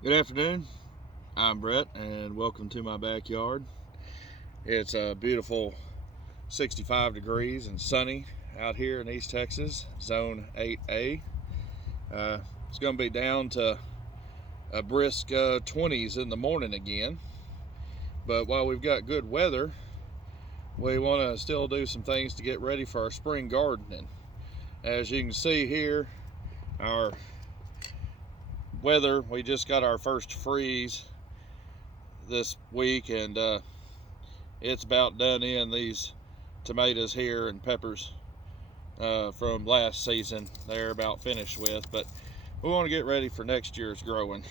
Good afternoon. I'm Brett, and welcome to my backyard. It's a beautiful 65 degrees and sunny out here in East Texas, Zone 8A. It's going to be down to a brisk 20s in the morning again. But while we've got good weather, we want to still do some things to get ready for our spring gardening. As you can see here, our weather, we just got our first freeze this week, and it's about done in these tomatoes here and peppers from last season. They're about finished with, but we want to get ready for next year's growing.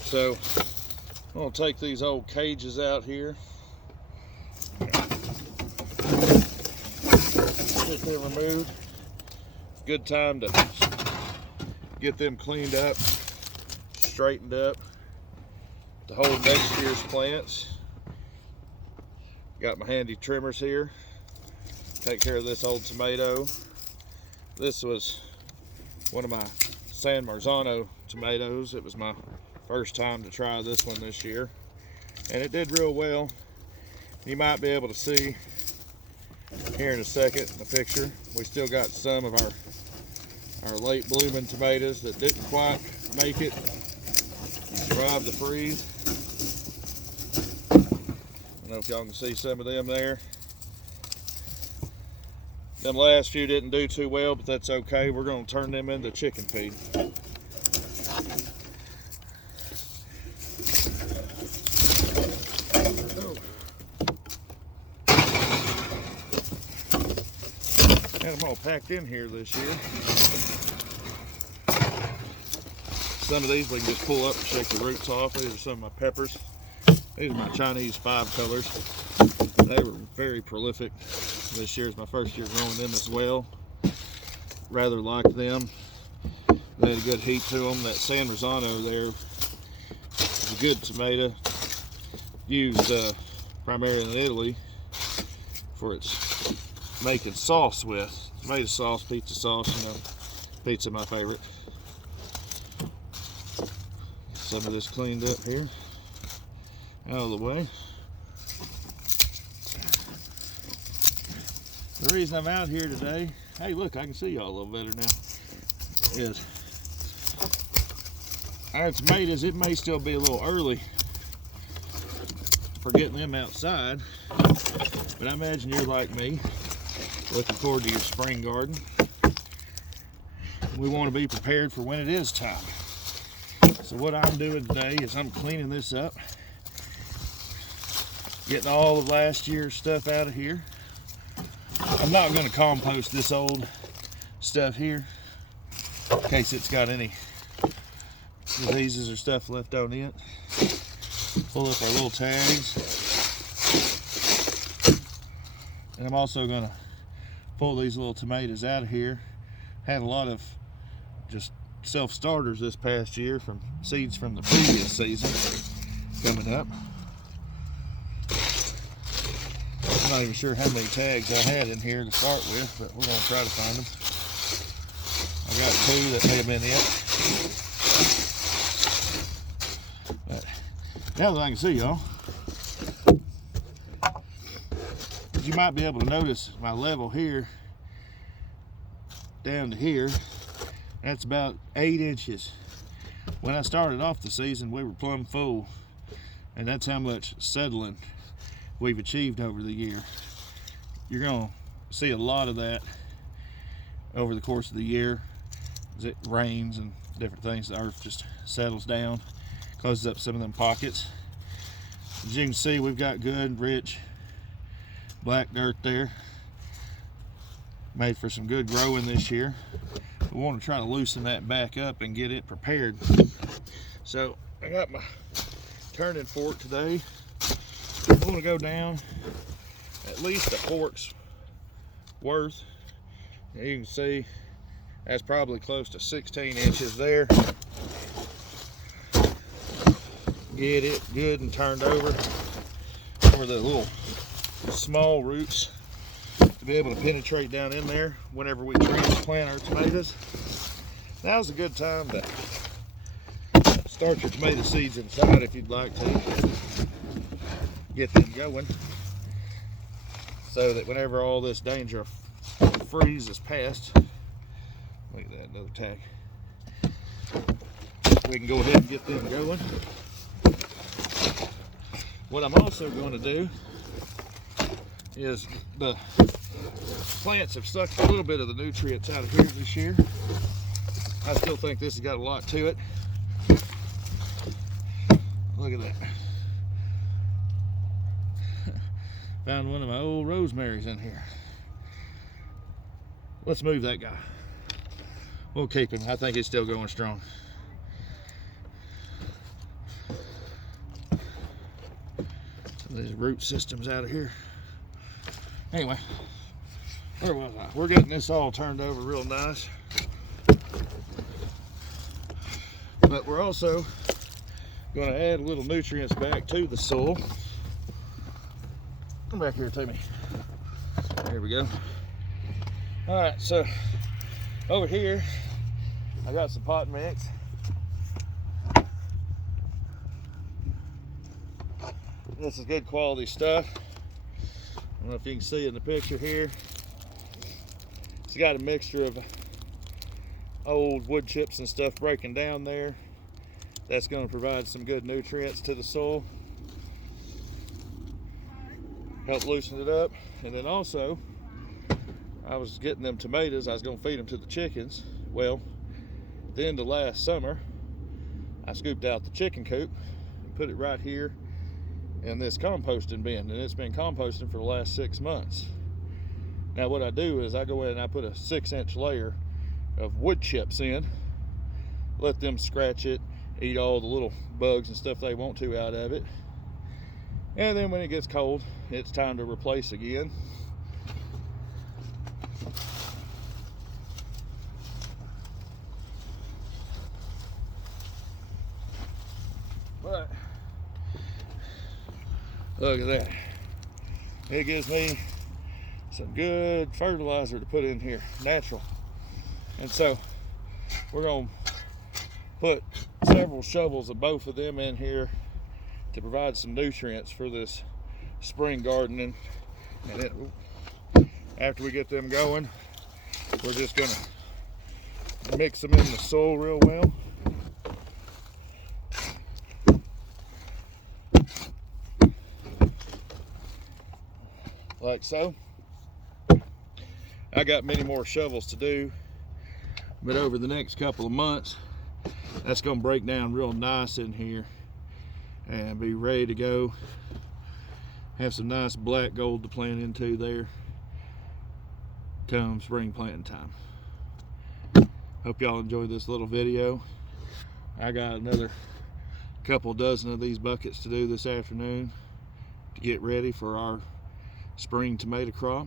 So I'm going to take these old cages out here, get them removed. Good time to get them cleaned up, straightened up to hold next year's plants. Got my handy trimmers here. Take care of this old tomato. This was one of my San Marzano tomatoes. It was my first time to try this one this year, and it did real well. You might be able to see here in a second in the picture, we still got some of our late blooming tomatoes that didn't quite make it, survive the freeze. I don't know if y'all can see some of them there. Them last few didn't do too well, but that's okay. We're going to turn them into chicken feed. Got them all packed in here this year. Some of these we can just pull up and shake the roots off. These are some of my peppers. These are my Chinese 5 colors. They were very prolific. This year is my first year growing them as well. Rather like them. They had a good heat to them. That San Marzano there is a good tomato. Used primarily in Italy for its making sauce with. Tomato sauce, pizza sauce, pizza my favorite. Some of this cleaned up here, out of the way. The reason I'm out here today, hey look, I can see y'all a little better now, is our tomatoes, it may still be a little early for getting them outside, but I imagine you're like me, looking forward to your spring garden. We want to be prepared for when it is time. So what I'm doing today is I'm cleaning this up, getting all of last year's stuff out of here. I'm not going to compost this old stuff here in case it's got any diseases or stuff left on it. Pull up our little tags. And I'm also going to pull these little tomatoes out of here. Had a lot of just self-starters this past year from seeds from the previous season coming up. I'm not even sure how many tags I had in here to start with, but we're going to try to find them. I got 2 that may have been it. But now that I can see y'all, you might be able to notice my level here down to here. That's about 8 inches. When I started off the season, we were plumb full, and that's how much settling we've achieved over the year. You're going to see a lot of that over the course of the year as it rains and different things. The earth just settles down, closes up some of them pockets. As you can see, we've got good, rich black dirt there. Made for some good growing this year. We want to try to loosen that back up and get it prepared. So I got my turning fork today. I want to go down at least a fork's worth. And you can see that's probably close to 16 inches there. Get it good and turned over for the little small roots to be able to penetrate down in there whenever we transplant our tomatoes. Now's a good time to start your tomato seeds inside if you'd like to get them going, so that whenever all this danger of freeze is past, look at that, another tag, we can go ahead and get them going. What I'm also going to do is, the plants have sucked a little bit of the nutrients out of here this year. I still think this has got a lot to it. Look at that. Found one of my old rosemaries in here. Let's move that guy. We'll keep him. I think he's still going strong. These root systems out of here. Anyway, where was I? We're getting this all turned over real nice. But we're also going to add a little nutrients back to the soil. Come back here to me. There we go. All right, so over here, I got some pot mix. This is good quality stuff. I don't know if you can see in the picture here. It's got a mixture of old wood chips and stuff breaking down there. That's going to provide some good nutrients to the soil. Help loosen it up. And then also, I was getting them tomatoes. I was going to feed them to the chickens. Well, at the end of last summer, I scooped out the chicken coop and put it right here in this composting bin, and it's been composting for the last 6 months. Now what I do is I go in and I put a 6-inch layer of wood chips in, let them scratch it, eat all the little bugs and stuff they want to out of it, and then when it gets cold, it's time to replace again. But look at that. It gives me some good fertilizer to put in here, natural. And so we're going to put several shovels of both of them in here to provide some nutrients for this spring gardening. And then after we get them going, we're just going to mix them in the soil real well. Like so. I got many more shovels to do, but over the next couple of months, that's going to break down real nice in here and be ready to go. Have some nice black gold to plant into there come spring planting time. Hope y'all enjoyed this little video. I got another couple dozen of these buckets to do this afternoon to get ready for our spring tomato crop.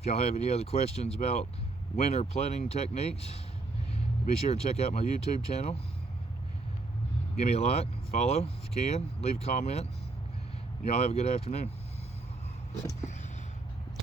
If y'all have any other questions about winter planting techniques, be sure to check out my YouTube channel. Give me a like, follow if you can, leave a comment. Y'all have a good afternoon.